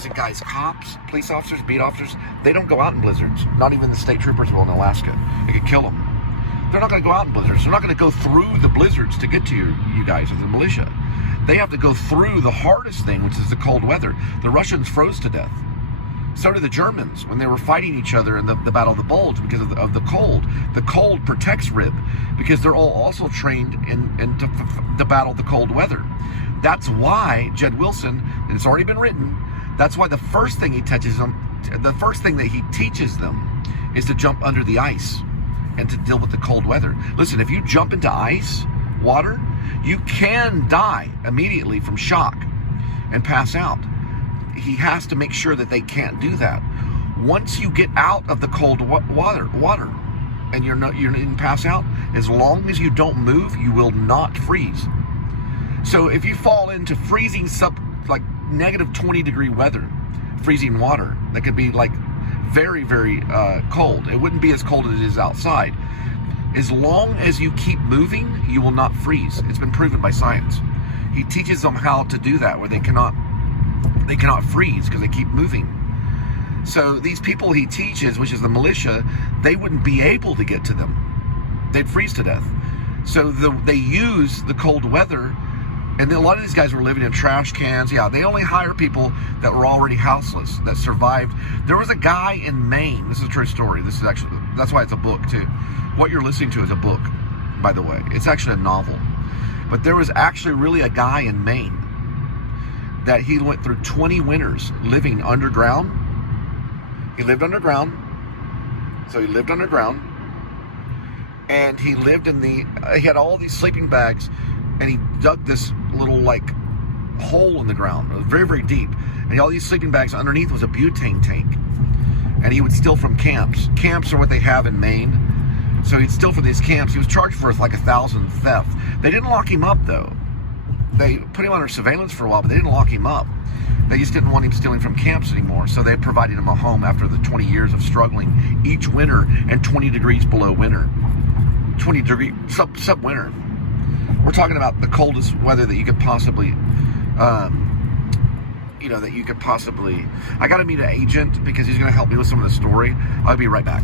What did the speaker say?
Listen, guys, cops, police officers, beat officers, they don't go out in blizzards. Not even the state troopers will in Alaska. It could kill them. They're not going to go out in blizzards. They're not going to go through the blizzards to get to you guys as the militia. They have to go through the hardest thing, which is the cold weather. The Russians froze to death. So did the Germans when they were fighting each other in the Battle of the Bulge because of the cold. The cold protects RIB because they're all also trained to battle the cold weather. That's why Jed Wilson, and it's already been written, that's why the first thing he teaches them is to jump under the ice and to deal with the cold weather. Listen, if you jump into ice, water, you can die immediately from shock and pass out. He has to make sure that they can't do that. Once you get out of the cold water, and you didn't pass out, as long as you don't move, you will not freeze. So if you fall into freezing like negative 20 degree weather, freezing water, that could be like very, very cold. It wouldn't be as cold as it is outside. As long as you keep moving, you will not freeze. It's been proven by science. He teaches them how to do that, where they cannot freeze because they keep moving. So these people he teaches, which is the militia, they wouldn't be able to get to them. They'd freeze to death. So they use the cold weather, and a lot of these guys were living in trash cans. Yeah, they only hire people that were already houseless, that survived. There was a guy in Maine. This is a true story. This is actually, that's why it's a book too. What you're listening to is a book, by the way. It's actually a novel. But there was actually really a guy in Maine that he went through 20 winters living underground. He lived underground. So he lived underground. And he lived he had all these sleeping bags, and he dug this little like hole in the ground. It was very, very deep. And all these sleeping bags underneath was a butane tank. And he would steal from camps. Camps are what they have in Maine. So he'd steal from these camps. He was charged for like 1,000 theft. They didn't lock him up though. They put him under surveillance for a while, but they didn't lock him up. They just didn't want him stealing from camps anymore. So they provided him a home after the 20 years of struggling each winter and 20 degrees below winter. 20 degree sub-winter. We're talking about the coldest weather that you could possibly, I got to meet an agent because he's going to help me with some of the story. I'll be right back.